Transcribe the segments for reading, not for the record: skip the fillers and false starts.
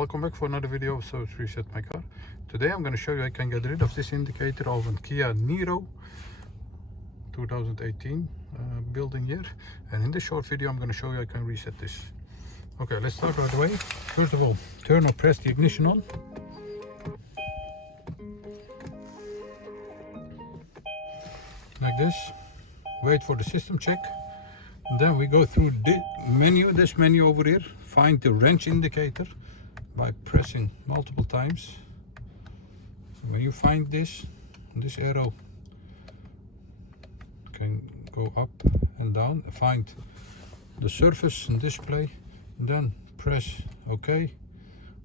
Welcome back for another video of So Reset My Car. Today I'm going to show you I can get rid of this indicator of a Kia Niro 2018 building year, and in this short video I'm going to show you I can reset this. Okay, let's start right away. First of all, turn or press the ignition on. Like this. Wait for the system check. And then we go through this menu over here. Find the wrench indicator by pressing multiple times. When you find this arrow can go up and down. Find the surface and display, and then press OK.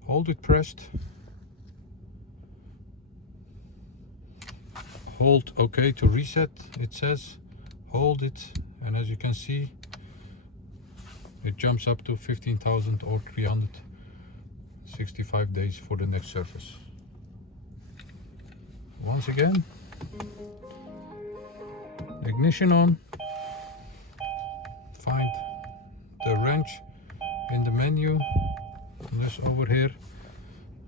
Hold it pressed. Hold OK to reset, it says. Hold it, and as you can see, it jumps up to 15,000 or 365 days for the next surface. Once again, ignition on. Find the wrench in the menu. This over here.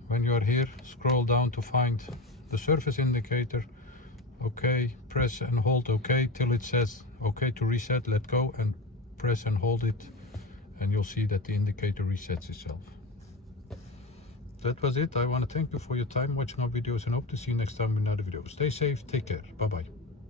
When you are here, scroll down to find the surface indicator. OK, press and hold OK till it says OK to reset. Let go and press and hold it, and you'll see that the indicator resets itself. That was it. I want to thank you for your time watching our videos and hope to see you next time in another video. Stay safe, take care, bye bye.